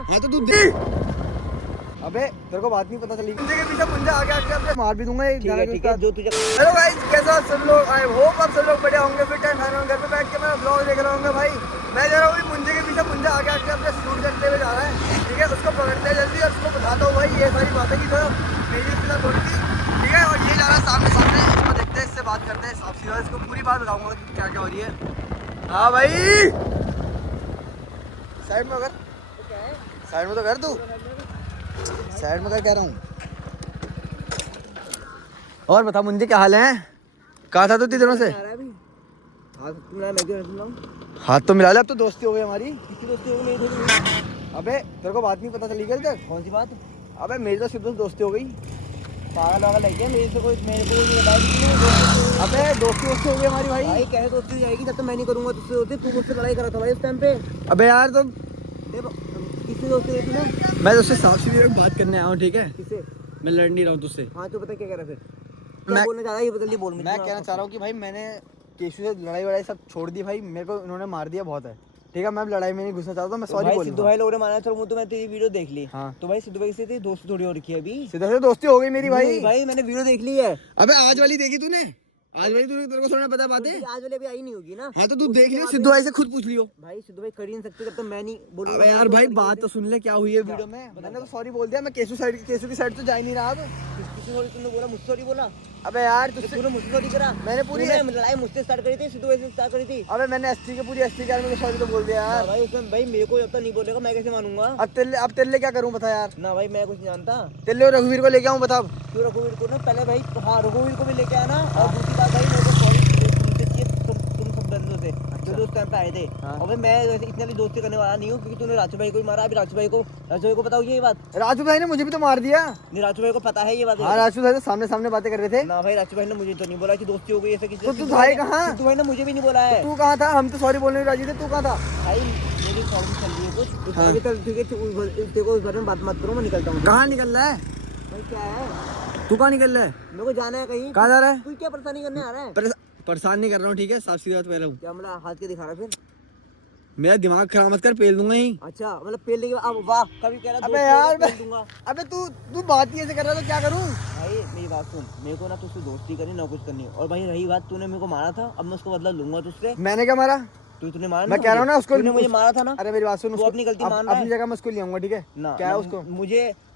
ना। हाँ तो तू अबे तेरे को बात नहीं पता चली मुझे के पीछे मुंजा आ गया अब मार भी दूंगा एक गाना ठीक है जो तुझे। हेलो गाइस कैसे हो सब लोग आई होप आप सब लोग बढ़िया होंगे फिट एंड फाइन होंगे। घर पे बैठ के मैं ब्लॉग देख रहा हूँ भाई। मैं जा रहा हूँ मुंजे के पीछे मुंजा आ गया अपने शूट करते हुए जा रहा है। ठीक है उसको पकड़ते हैं जल्दी और उसको बताता हूँ भाई ये सारी बातें की जो मेरी इसके थोड़ी थी। ठीक है और ये जा रहा है सामने सामने इसको देखते हैं इससे बात करते हैं साफ सीधा इसको पूरी बात बताऊंगा क्या क्या हो रही है। हाँ भाई साइड में अगर साइड में तो कर तू साइड में कर कह रहा हूँ। और बता मुंजे क्या हाल है कहाँ था तू इतने दिनों से। हाथ तो मिला ले अब तो दोस्ती हो गई हमारी। किसकी दोस्ती हो गई? अबे तेरे को बात नहीं पता चली क्या इधर। कौन सी बात? अबे मेरी तो सिर्फ दोस्ती हो गई। पागल वागल है क्या? मेरे से कोई मेरे को नहीं बताया। अबे दोस्ती हो गई हमारी भाई। भाई कैसे दोस्ती हो जाएगी जब तक मैं नहीं करूंगा तुझसे दोस्ती। तू मुझसे लड़ाई कर रहा था भाई उस टाइम पे। अबे यार तुम किससे दोस्ती हुई थी ना? मैं तुझसे साफ सीधी बात करने आया हूँ ठीक है। किससे? मैं लड़ नहीं रहा हूँ तुझसे। हाँ तो पता क्या कह रहा फिर क्या बोलना चाह रहा है ये बदल बोल। मैं कहना चाह रहा हूँ कि भाई मैंने केशु से लड़ाई वड़ाई सब छोड़ दी भाई। मेरे को इन्होंने मार दिया बहुत है ठीक है। मैं लड़ाई में नहीं घुसना चाहता मैं सॉरी बोल। सिद्धू भाई लोगों ने माना चलो तो मैं तेरी वीडियो देख ली। हाँ तो भाई सिद्धू भाई से तेरी दोस्ती थोड़ी हो रखी है अभी। सीधा से दोस्ती हो गई मेरी भाई। भाई मैंने वीडियो देख ली है। अबे आज वाली देखी तूने। आज भाई तेरे को थोड़ा पता बातें। आज वाली अभी आई नहीं होगी ना। हाँ तो तू देख लियो सिद्धू भाई से खुद पूछ लियो। भाई सिद्धू भाई कर ही नहीं सकते जब तक मैं नहीं बोलूंगा। अबे यार भाई बात तो सुन ले क्या हुई है वीडियो में। मैंने तो सॉरी बोल दिया मैं केशु की साइड तो जा ही नहीं रहा। अब किसी सॉरी तुमने बोला मुझसे सॉरी बोला? अबे यार तूने मुझसे सॉरी करा? मैंने पूरी लड़ाई मुझसे स्टार्ट करी थी सिद्धू भाई से स्टार्ट करी थी। अबे मैंने एसटी के पूरी एसटी के में सॉरी तो बोल दिया यार। भाई उसमें भाई मेरे को जब तक नहीं बोलेगा मैं कैसे मानूंगा? अब तेरे लिए क्या करूं बता यार। ना भाई मैं कुछ नहीं जानता। तेरे लिए रघुवीर को लेके आऊं बता। क्यों रघुवीर को ना पहले भाई। हाँ रघुवीर को भी लेके आना और दूसरी बात भाई मेरे को सॉरी तुमसे चाहिए तुम सब बंदों से जो उस टाइम पे आए थे। और भाई मैं वैसे इतनी भी दोस्ती करने वाला नहीं हूँ क्योंकि तूने राजू भाई को ही मारा। अभी राजू भाई को बताओ ये बात। राजू भाई ने मुझे भी तो मार दिया। नहीं राजू भाई को पता है ये बात। हाँ राजू भाई तो सामने बातें कर रहे थे ना भाई। राजू भाई ने मुझे तो नहीं बोला कि दोस्ती हो गई ऐसे किसी। तो तू भाई कहाँ? तू भाई ने मुझे भी नहीं बोला है। तू कहाँ था? हम तो सॉरी बोलने राजी थे। तू कहाँ था? भाई मेरी प्रॉब्लम चल रही है कुछ अभी तक। ठीक है तेरे को उस बारे में बात मत करो मैं निकलता हूँ। कहाँ निकल रहा है भाई? क्या है तू कहाँ निकल रहा है? मेरे को जाना है कहीं। कहाँ जा रहा है? तू क्या परेशानी करने आ रहा है? परेशान नहीं कर रहा हूँ ठीक है साफ सीधी बात कर रहा हूँ। क्या मतलब हाथ के दिखा रहा है फिर? मेरा दिमाग खराब मत कर पेल दूंगा ही। अच्छा मतलब पेल लेके अब वाह कभी कह रहा अबे यार पेल दूंगा। अबे तू बात ही ऐसे कर रहा है तो क्या करूं। भाई मेरी बात सुन मेरे को ना तुझसे दोस्ती करनी ना कुछ करनी। और भाई रही बात तूने मेरे को मारा था अब मैं उसको बदला लूंगा तुझसे। मैंने क्या मारा? तूने मारा? मैं कह रहा हूँ ना उसको मुझे मारा था ना। अरे मेरी बात सुन तू अपनी गलती मान रहा है। अपनी जगह मैं उसको ले आऊंगा ठीक है ना क्या है उसको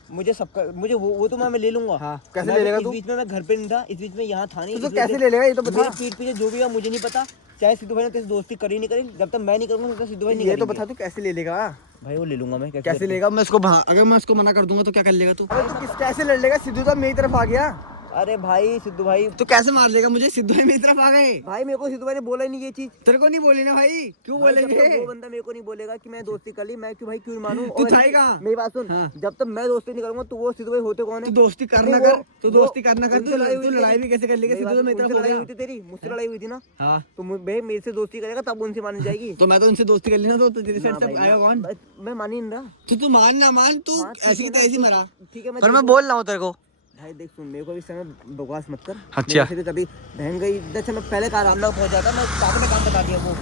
मुझे सबका मुझे वो तो मैं ले लूंगा। हाँ कैसे ले लेगा तू? इस बीच में मैं घर पे नहीं था। इस बीच में यहाँ था नहीं। तो कैसे ले लेगा ये तो बता। मेरे पीठ पीछे जो भी है मुझे नहीं पता। चाहे सिद्धू भाई ने तेरी दोस्ती करी नहीं करी जब तक मैं नहीं करूंगा तब तक सिद्धू भाई नहीं ये तो बता तू कैसे ले लेगा? भाई वो ले लूंगा मैं। कैसे लेगा? मैं उसको अगर मैं उसको मना कर दूंगा तो क्या कर लेगा तू? कैसे लड़ लेगा? सिद्धू तो मेरी तरफ आ गया। अरे भाई सिद्धू भाई तो कैसे मार लेगा मुझे? सिद्धू भाई मेरी तरफ आ गए। भाई मेरे को सिद्धू भाई ने बोला ही नहीं ये चीज। तेरे को नहीं बोली ना भाई? क्यों बोलेंगे? वो बंदा मेरे को नहीं बोलेगा कि मैं दोस्ती कर ली मैं क्यों भाई क्यों मानूं? तू था ही कहाँ? मेरी बात सुन। हाँ। जब तक मैं दोस्ती नहीं करूंगा तो वो सिद्धू भाई होते कौन है? तू दोस्ती करना कर। तू दोस्ती करना कर। तू लड़ाई भी कैसे कर लेगा? सिद्धू तो मेरी तरफ लड़ाई हुई थी तेरी मुझसे लड़ाई हुई थी ना। हाँ तो भाई मेरे से दोस्ती करेगा तब उनसे मानी जाएगी। तो मैं तो उनसे दोस्ती कर लेना तो तेरे साइड से आएगा कौन? मैं मान ही नहीं रहा। तो तू मान ना मान तू ऐसी तैसी मरा। ठीक है पर मैं बोल रहा हूँ तेरे को भाई देख सुन मेरे को भी समय बकवास मत कर। अच्छा कभी बहन गई अच्छा मैं पहले कार रामनगर पहुंच जाता मैं साथ में काम बता दिया वो।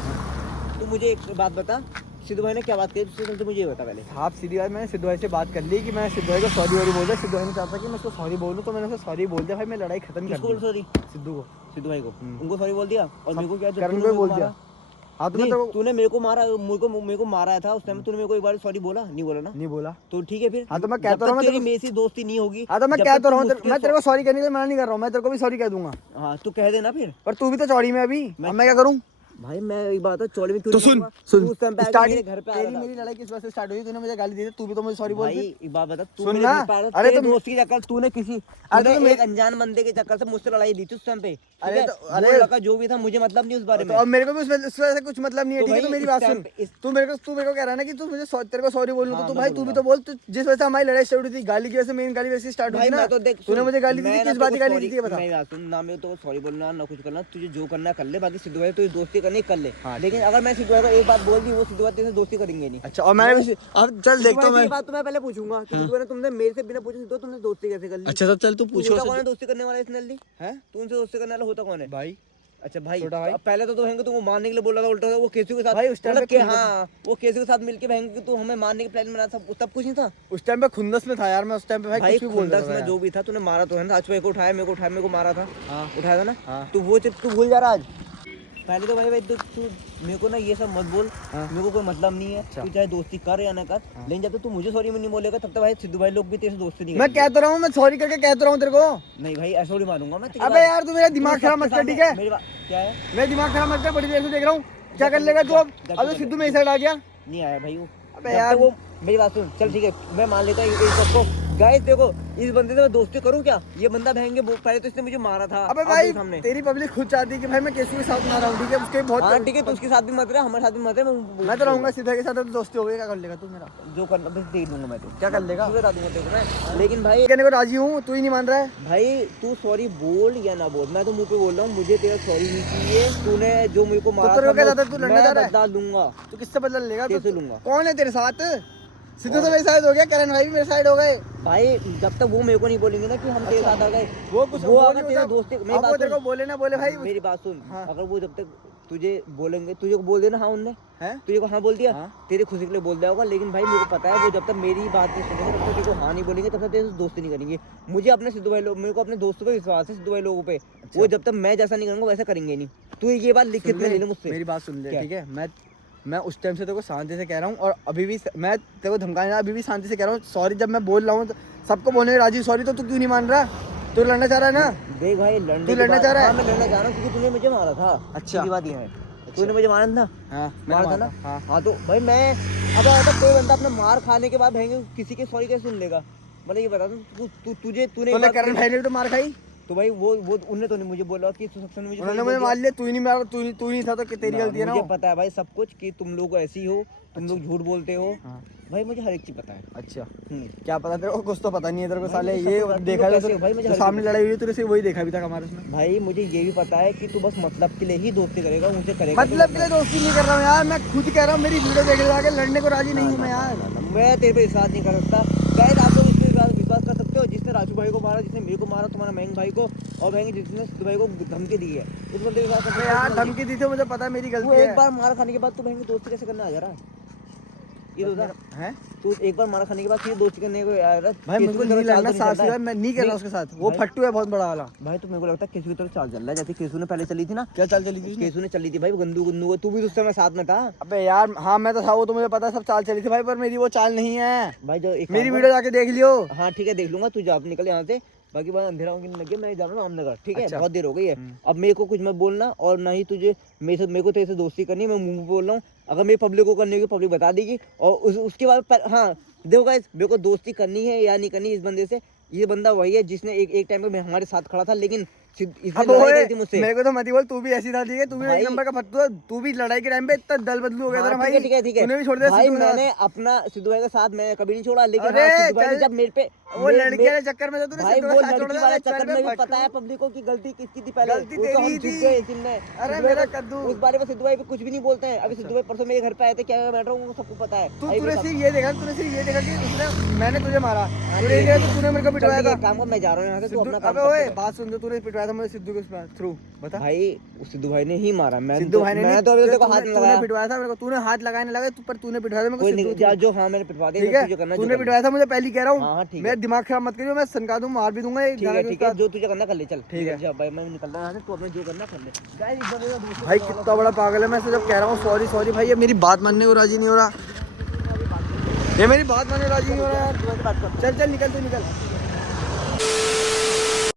तू मुझे एक बात बता सिद्धू भाई ने क्या बात की तो मुझे ये बता पहले। आप सीधी बात मैंने सिद्धू भाई से बात कर ली कि मैं सिद्धू भाई को सॉरी वॉरी बोल दिया। सिद्धू भाई ने चाहता कि मैं उसको सॉरी बोलूं तो मैंने उसको सॉरी बोल दिया। भाई मैं लड़ाई खत्म कर दी। सॉरी सिद्धू को सिद्धू भाई को उनको सॉरी बोल दिया और मेरे को क्या करण को बोल दिया। हाँ तूने मेरे को मारा मेरे को मारा था उस टाइम तूने मेरे को एक बार सॉरी बोला नहीं बोला ना? नहीं बोला तो ठीक है फिर। हाँ तो मैं कहता रहा हूँ तेरी मेरी से दोस्ती नहीं होगी। हाँ तो मैं कहता रहा हूँ मैं तेरे को सॉरी करने के लिए मना नहीं कर रहा हूँ। मैं तेरे को भी सॉरी कह दूंगा। हाँ तू कह देना फिर। पर तू भी तो चौड़ी में अभी मैं क्या करूँ? भाई मैं एक बात है चौड़ी में तो सुन उस टाइम पे स्टार्टिंग घर पे तेरी मेरी लड़ाई किस वजह से स्टार्ट हुई? तूने मुझे गाली दी थी। तू भी तो मुझे सॉरी बोल भाई एक बात बता तू सुन मेरे ना। अरे तो दोस्त के चक्कर तूने किसी अरे तो एक अनजान बंदे के चक्कर से मुझसे लड़ाई दी थी उस टाइम पे। अरे तो अरे लड़का जो भी था मुझे मतलब नहीं उस बारे में। अब मेरे को भी उस वजह से कुछ मतलब नहीं है ठीक है। तो मेरी बात सुन तू मेरे को कह रहा है ना कि तू मुझे तेरे को सॉरी बोलूं तो तू भाई तू भी तो बोल। जिस वजह से हमारी लड़ाई स्टार्ट हुई थी गाली की वजह से मेन गाली वैसे स्टार्ट हुई ना। तूने मुझे गाली दी थी किस बात की गाली दी थी बता? मेरी बात सुन ना मैं तो सॉरी बोलना ना कुछ करना तुझे जो करना कर ले बाकी सिद्धू भाई तुझे दोस्ती करनी कर ले। लेकिन अगर मैं सिद्धू भाई को एक बात बोल दी वो सिद्धू भाई तेरे से दोस्ती करेंगे नहीं। अच्छा और मैं अब चल देखता हूं। मैं बात तो मैं पहले पूछूंगा सिद्धू ने तुमने मेरे से बिना पूछे तो तुमने दोस्ती कैसे कर ली? अच्छा तो चल तू पूछो कौन है दोस्ती करने वाला इस नल्ली है? तू उनसे दोस्ती करने वाला होता कौन है? भाई अच्छा भाई, छोटा भाई। अब पहले तो बहन तुमको मारने के लिए बोला था, उल्टा वो केसू के साथ भाई उस टाइम मतलब पे कि हाँ वो केसू के साथ मिलके बहन तू हमें मारने के प्लान बना था, तब कुछ नहीं था उस टाइम पे खुंदस में था यार मैं, उस टाइम पे भाई भाई। कुछ भी बोल खुंदस देता था में यार। जो भी था तूने मारा तो है ना, राजू भाई को उठाया, मेरे को उठाया, मेरे को मारा था, हाँ उठाया था ना। हाँ तू वो तू भूल जा रहा आज। पहले तो भाई तू मेरे को ना ये सब मत बोल, हाँ। मेरे को कोई मतलब नहीं है, अच्छा। तू चाहे दोस्ती कर या ना कर, लेकिन जब तक तू मुझे सॉरी नहीं बोलेगा तब तक भाई सिद्धू भाई लोग भी तेरे से दोस्ती नहीं मैं करेंगे। कह तो रहा हूँ, मैं सॉरी करके कह तो रहा हूँ तेरे को। नहीं भाई ऐसा थोड़ी मानूंगा मैं तेरी अबे बात। यार तू मेरा दिमाग तूने खराब सबके मत कर, सामने ठीक है? मेरी बात क्या है, मेरा दिमाग खराब मत कर, बड़ी देर से देख रहा हूँ। क्या कर जा- लेगा तू अब? जा- अब तो जा- सिद्धू मेरी साइड आ गया। नहीं आया भाई वो। अबे जब यार तक वो मेरी बात सुन, चल ठीक है मैं मान लेता हूँ इस सबको। गाइस देखो इस बंदे से मैं दोस्ती करूँ क्या? ये बंदा बहन के पहले तो इसने मुझे मारा था। अबे अब भाई मेरे सामने तेरी पब्लिक खुद चाहती है कि भाई मैं केसू के साथ ना रहा हूँ, ठीक है? उसके बहुत हाँ ठीक है, तो उसके साथ भी मत रहे, हमारे साथ भी मत रहे। मैं तो रहूंगा सीधा के साथ, तो दोस्ती हो गई। क्या कर लेगा तू मेरा? जो करना बस देख लूंगा मैं, तो क्या कर लेगा? तुझे बता दूंगा तेरे को मैं। लेकिन भाई कहने को राजी हूँ, तू ही नहीं मान रहा है। भाई तू सॉरी बोल या ना बोल, मैं तो मुंह पे बोल रहा हूँ, मुझे तेरा सॉरी नहीं चाहिए। तूने जो मेरे को मारा तेरे को क्या था ज्यादा तू लड़ने जा मैं रहा है? बदला लूंगा। तू किससे बदला लेगा? कैसे लूंगा? कौन है तेरे साथ? सिद्धू तो मेरे साइड हो गया, करण भाई भी मेरे साइड हो गए। भाई जब तक वो मेरे को नहीं बोलेंगे ना कि हम तेरे साथ आ गए, वो कुछ वो अगर नहीं तेरे होता। दोस्ती मेरी अब वो बात तेरे को सुन, बोले ना बोले भाई। मेरी बात सुन, हाँ। अगर वो जब तक तुझे बोलेंगे, तुझे को बोल देना हाँ उनने, हैं? तुझे को हाँ बोल दिया, हाँ। तेरी खुशी के लिए बोल दिया होगा। लेकिन भाई मेरे को पता है वो जब तक मेरी बात नहीं सुनेंगे तब तक तेरे को हाँ नहीं बोलेंगे, तब तक तेरे से दोस्ती नहीं करेंगे। मुझे अपने सिद्धू भाई लोग, मेरे को अपने दोस्तों पे विश्वास है, सिद्धू भाई लोगों पे। वो जब तक मैं जैसा नहीं करूंगा वैसा करेंगे नहीं। तू ये बात लिखित में ले ले मुझसे। मेरी बात सुन ले, क्या? ठीक है? मैं उस टाइम से तेरे को शांति से कह रहा हूँ, और अभी भी मैं तेरे को धमकाने, अभी भी शांति से कह रहा हूँ सॉरी। जब मैं बोल रहा हूँ तो सबको बोलने राजी सॉरी, तो तू क्यों नहीं मान रहा? तू लड़ना चाह रहा है ना? देख भाई तू लड़ने लड़ना चाह रहा है? हाँ मैं लड़ना चाह रहा हूँ क्योंकि तूने मुझे मारा था। अच्छा। सीधी बात ये है, तूने मुझे मारा था, हाँ मारा था ना। हाँ। हाँ तो भाई मैं अब अगर कोई बंदा अपना मार खाने के बाद भाई किसी के सॉरी कैसे सुन लेगा? मतलब ये बता दू तुझे तूने तो करण भाई ने भी तो मार खाई। तो भाई वो उनने तो नहीं मुझे बोला कि सक्सेस मुझे उन्होंने मुझे मार लिया, तू ही नहीं मारा, तू ही नहीं था, तो तेरी गलती है ना? मुझे पता है भाई सब कुछ कि तुम लोग ऐसे ही हो, तुम लोग झूठ बोलते हो। हाँ। भाई मुझे हर एक चीज पता है। अच्छा क्या पता तेरे को? कुछ तो पता नहीं है तेरे को भाई साले। मुझे ये सब पता- देखा तुम लोग तो कैसे हो भाई? मुझे जो हर सामने चीज़ लड़ाई हुई है तेरे से वही देखा भी था हमारे उसमें। भाई मुझे ये भी पता है कि तू बस मतलब के लिए ही दोस्ती करेगा, मुझे करेगा मतलब के लिए दोस्ती नहीं कर रहा हूँ यार, मैं खुद कह रहा हूँ। मेरी वीडियो देख रहे हो, लड़ने को राजी नहीं हूँ मैं यार। मैं तेरे पे विश्वास नहीं कर सकता। गाइस आप लोग इस पे विश्वास कर सकते हो, जिसने राजू भाई को मारा, जिसने मेरे को मारा, तुम्हारा महंग भाई को, और महंग जिसने सिद्धू भाई को धमकी दी है, उस बंदे पे विश्वास कर सकते अबे हो? यार धमकी दी थी, मुझे पता है मेरी तू गलती एक है। बार मार खाने के बाद तू बहन दोस्ती कैसे करना आ जा रहा है? ये तो बता। हैं? तू एक बार मार खाने के बाद फिर दोस्ती करने को आ रहा है? भाई मेरे को केसू की नहीं तरह चाल लड़ना तो साथ चल रहा है? मैं नहीं कर रहा उसके साथ। वो भाई- फट्टू है बहुत बड़ा वाला। भाई तो मेरे को लगता है केसू की तरफ चाल चल रहा है, जैसे केसू ने पहले चली थी ना। क्या चाल चली थी उसने? केसू ने चली थी भाई गंदू गंदू, तू भी उस समय साथ में था। अबे यार हाँ मैं तो था, वो तो मुझे पता है सब चाल चली थी भाई, पर मेरी वो चाल नहीं है। भाई जो एक मेरी काम कर- वीडियो जाके देख लियो। हाँ ठीक है देख लूंगा, तू जा निकल यहाँ से। बाकी बात अंधेरा होने लगे, मैं जा रहा हूँ रामनगर, ठीक है? अच्छा। बहुत देर हो गई है। अब मेरे को कुछ मत बोलना, और ना ही तुझे मेरे को तेरे से दोस्ती करनी है। मैं मुंह पे बोल रहा हूँ, अगर मेरी पब्लिक को करनी होगी पब्लिक बता देगी। और उसके बाद हाँ देखो गाइस, मेरे को दोस्ती करनी है या नहीं करनी इस बंदे से। ये बंदा वही है जिसने एक टाइम पे हमारे साथ खड़ा था, लेकिन इसने अब लड़ाई ओए, करी थी मुझसे। मेरे को तो मत ही बोल, तू भी ऐसी था, ठीक है? तू भी भाई- एक नंबर का फट्टू है। तू भी लड़ाई के टाइम पे इतना दल बदलू हो गया था ना हाँ, भाई। ठीक है तूने भी छोड़ दिया भाई। सिद्धू के साथ। मैंने अपना सिद्धू भाई का साथ मैं कभी नहीं छोड़ा, लेकिन अरे हाँ, सिद्धू भाई ने चल, जब मेरे पे वो लड़के वाले चक्कर में तो तूने भाई सिद्धू वो का साथ छोड़ लड़की दिया। वाले चल चक्कर बे में भी फट्टू। पता है पब्लिक को कि गलती किसकी थी पहले। गलती वो तो हम तेरी चुप थी। गए इस दिन में। अरे सिद्धू भाई मेरा को- कद्दू। उस बारे में सिद्धू भाई पे कुछ भी नहीं बोलते हैं। अभी सिद्धू भाई परसों मेरे घर पे आए थे, क्या बैठ रहा हूँ उनको सबको पता है। तूने सिर्फ ये देखा, तूने सिर्फ ये देखा कि उसने मैंने तुझे मारा। तूने ठीक ये है। देखा कि तूने मेरे को पिटवाया था। काम को मैं जा रहा हूँ यहाँ से, तू सिद्धू अपना काम अबे ओए कर। बात सुन, जो तूने पिटवाया था मुझे सिद्धू के थ्रू बता। भाई उस सिद्धू भाई ने ही मारा। मैं सिद्धू भाई ने मैं तो अभी तक हाथ नहीं तूने लगाया। पिटवाया था मेरे को। तूने हाथ लगाने लगा, पर तूने पिटवाया था मेरे को कोई सिद्धू नहीं, के जा थ्रू। जो हाँ मैंने पिटवा दिया, ठीक जो है? तुझे करना तूने जो करना। पिटवाया था, मुझे पहले कह रहा हाँ, हूँ। ठीक है। मेरा दिमाग खराब मत करियो, मैं सनका दूं, मार भी दूंगा। ठीक है ठीक है, जो तुझे करना कर ले। चल ठीक है। जा भाई, मैं निकल रहा हूँ यहाँ से, तू अपने जो करना कर ले। गाइस इस बंदे का दोस्त भाई कितना बड़ा पागल है। मैं जब कह रहा हूँ सॉरी सॉरी, भाई ये मेरी बात मानने को राजी नहीं हो रहा। ये मेरी बात मानने को राजी नहीं हो रहा यार। बात कर। चल चल निकल, तू निकल।